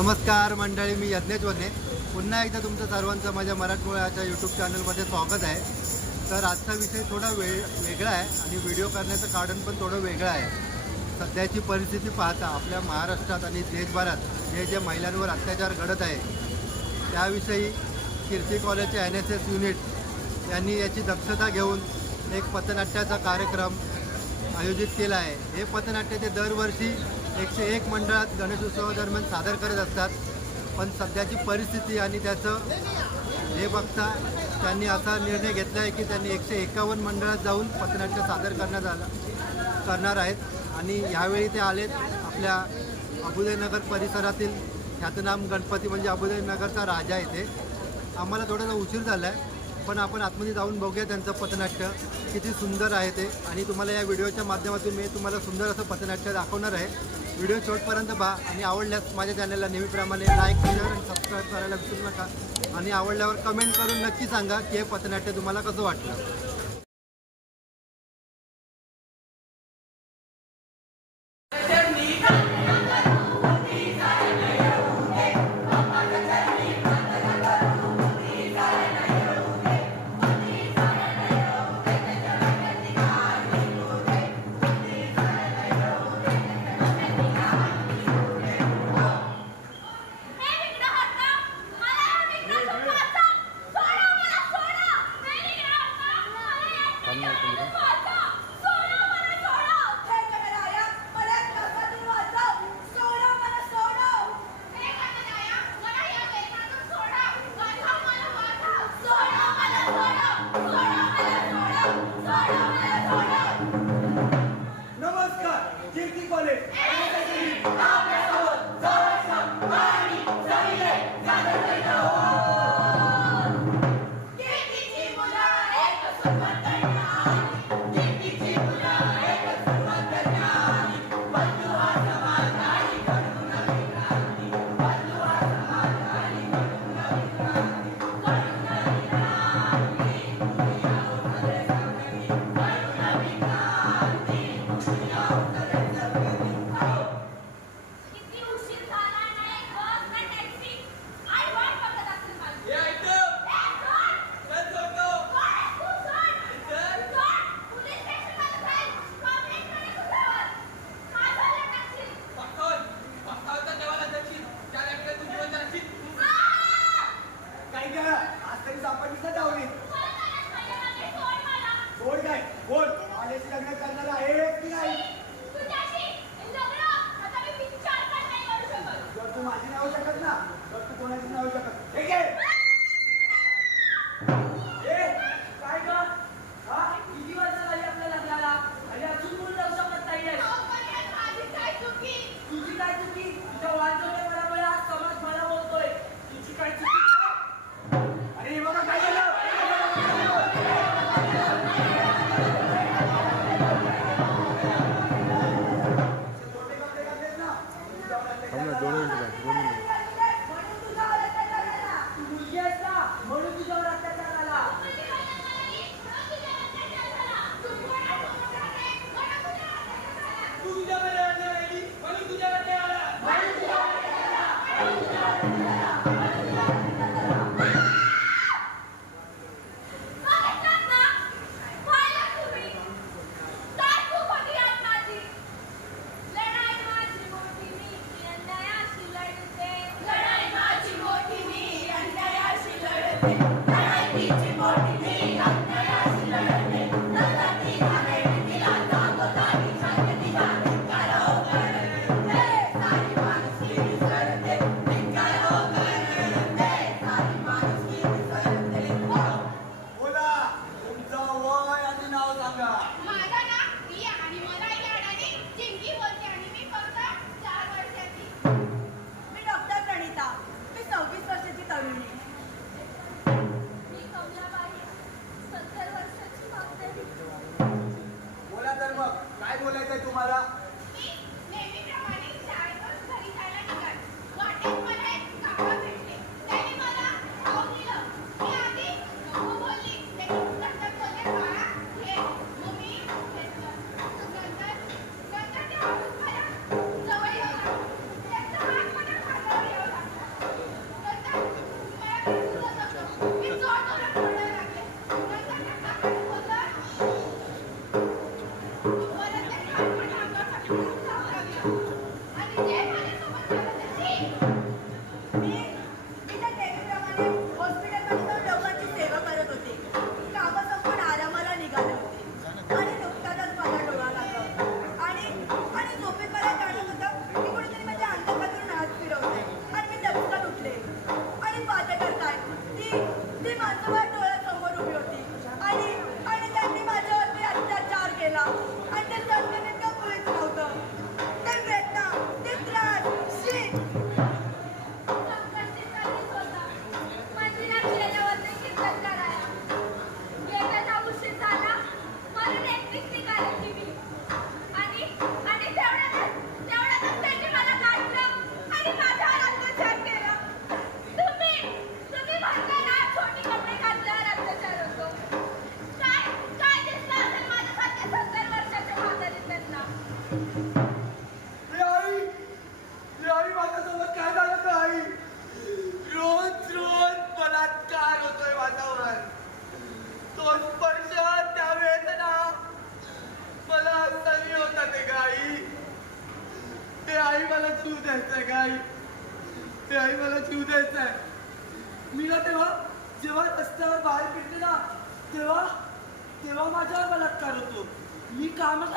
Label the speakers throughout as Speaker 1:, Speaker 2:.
Speaker 1: नमस्कार मंडळी मी यज्ञेश वने पुन्हा एकदा तुमचं सर्वांचं माझ्या मराठमोळ्याच्या यूट्यूब चॅनलमध्ये स्वागत आहे. तर आजचा विषय थोडा वे वेगळा आहे आणि व्हिडिओ करण्याचं कारण पण थोडं वेगळं आहे. सध्याची परिस्थिती पाहता आपल्या महाराष्ट्रात आणि देशभरात जे जे महिलांवर अत्याचार घडत आहे त्याविषयी कीर्ती कॉलेजचे एन एस एस युनिट यांनी याची दक्षता घेऊन एक पथनाट्याचा कार्यक्रम आयोजित केला आहे. हे पथनाट्य ते दरवर्षी एकशे एक मंडळात गणेशोत्सवादरम्यान सादर करत असतात. पण सध्याची परिस्थिती आणि त्याचं हे बघता त्यांनी असा निर्णय घेतला आहे की त्यांनी एकशे एकावन्न मंडळात जाऊन पथनाट्य सादर करण्यात आला करणार आहेत. आणि यावेळी ते आलेत आपल्या अबुदयनगर परिसरातील. ख्यातनाम गणपती म्हणजे अबुदयनगरचा राजा येते आम्हाला थोडासा उशीर झाला आहे पण आपण आतमध्ये जाऊन बघूया त्यांचं पथनाट्य. किती सुंदर आहे ते. आणि तुम्हाला या व्हिडिओच्या माध्यमातून मी तुम्हाला सुंदर असं पथनाट्य दाखवणार आहे. व्हिडिओ शेवटपर्यंत पहा आणि आवडल्यास माझ्या चॅनलला नेहमीप्रमाणे लाईक शेअर आणि सबस्क्राईब करायला विसरू नका. आणि आवडल्यावर कमेंट करून नक्की सांगा की हे पथनाट्य तुम्हाला कसं वाटलं.
Speaker 2: तू
Speaker 3: माझी नाव शकत ना? तर तू कोणाची नाव शकत?
Speaker 2: ठीक आहे.
Speaker 3: Thank you. tomará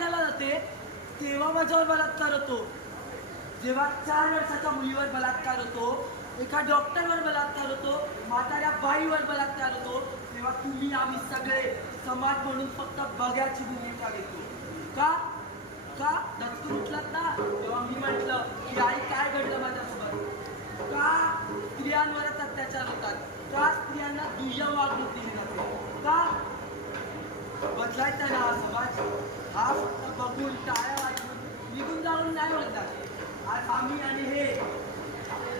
Speaker 3: काम जाते तेव्हा माझ्यावर बलात्कार होतो. जेव्हा चार वर्षाच्या मुलीवर बलात्कार होतो एका डॉक्टरवर बलात्कार होतो म्हाताऱ्या बाईवर बलात्कार होतो तेव्हा तुम्ही आम्ही सगळे समाज म्हणून फक्त बघ्याची भूमिका घेतो. का? का? दचकून उठलात ना तेव्हा मी म्हटलं की आई काय घडलं माझ्यासोबत? का? स्त्रियांवरच अत्याचार होतात. का स्त्रियांना दुय्यम वागणूक दिली जाते? का? बदलायचा ना समाज. हा फक्त बघून टाळ्या वाजून निघून जाऊन नाही म्हणतात. आज आम्ही आणि हे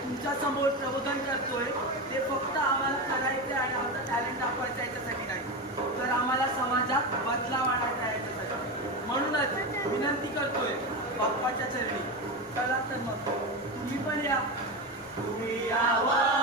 Speaker 3: तुमच्यासमोर प्रबोधन करतोय. ते फक्त आम्हाला करायचं आणि आमचं टॅलेंट दाखवायचा याच्यासाठी नाही. तर आम्हाला समाजात बदलाव आणायचा याच्यासाठी. म्हणूनच विनंती करतोय बाप्पाच्या चरणी. चला तर मग तुम्ही पण या. तुम्ही यावा.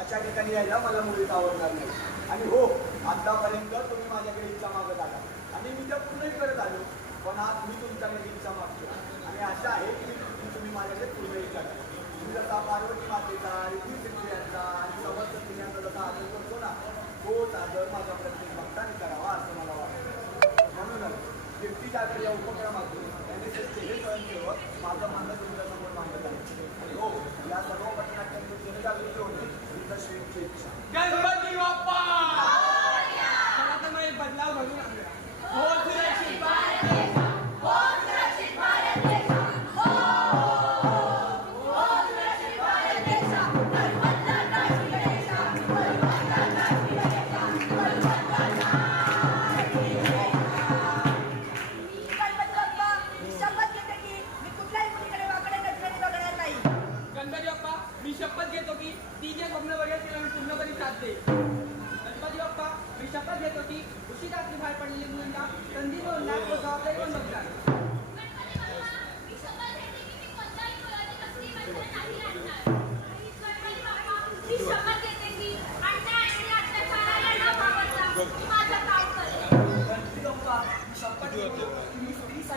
Speaker 4: अशा ठिकाणी यायला मला मुलीत आवडणार नाही. आणि हो आतापर्यंत तुम्ही माझ्याकडे इच्छा मागत आला. आणि मी त्या पूर्णही करत आलो. पण आज मी तुमच्याकडे इच्छा मागतो आणि आशा आहे की तुम्ही माझ्याकडे पूर्ण इच्छा करा तुम्ही जसा पार्वती मातेचा एकवीस आणि समस्त स्त्रियांचा जसा आदर करतो ना तोच आदर माझ्या प्रत्येक भक्ताने करावा असं मला वाटतं. म्हणूनच कीर्तीजागर या उपक्रमातून त्यांनी हे स्वयंसेवक माझं म्हणणं तुमच्यासमोर मांडत आहे आणि हो या सर्व घटनांच्या जनजागृती इच्छा
Speaker 5: गणपती बाप्पा!
Speaker 3: चला तर एक बदलाव घडून
Speaker 5: हो सुरक्षित
Speaker 2: हो सुरक्षित भारत की
Speaker 3: ती जे स्वप्न बघेल तिला मी पूर्णपणे साथ देईल. गणपती बाप्पा मी शपथ घेतो की उशिरा रात्री बाहेर पडलेली मुलींना संधी मिळवणार व जबाबदारी पण बघणार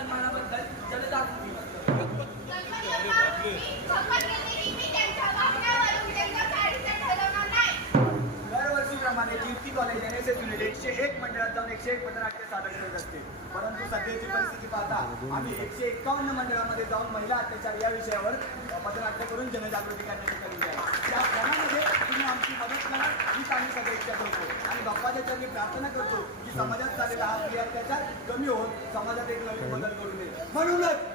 Speaker 2: गणपती
Speaker 4: एकशे एक मंडळात जाऊन एकशे एक मंडळाकडे सादर करत असते परंतु सध्याची परिस्थिती पाहता आम्ही एकशे एकावन्न मंडळामध्ये जाऊन महिला अत्याचार या विषयावर अ, पथनाट्य करून जनजागृती करण्याची ठरवली आहे. त्या क्रमामध्ये तुम्ही आमची मदत करा हीच आम्ही सगळ्या करतो आणि बाप्पाच्या चरणी प्रार्थना करतो की समाजात झालेला हा स्त्री अत्याचार कमी होऊन समाजात एक नवीन बदल करून दे म्हणूनच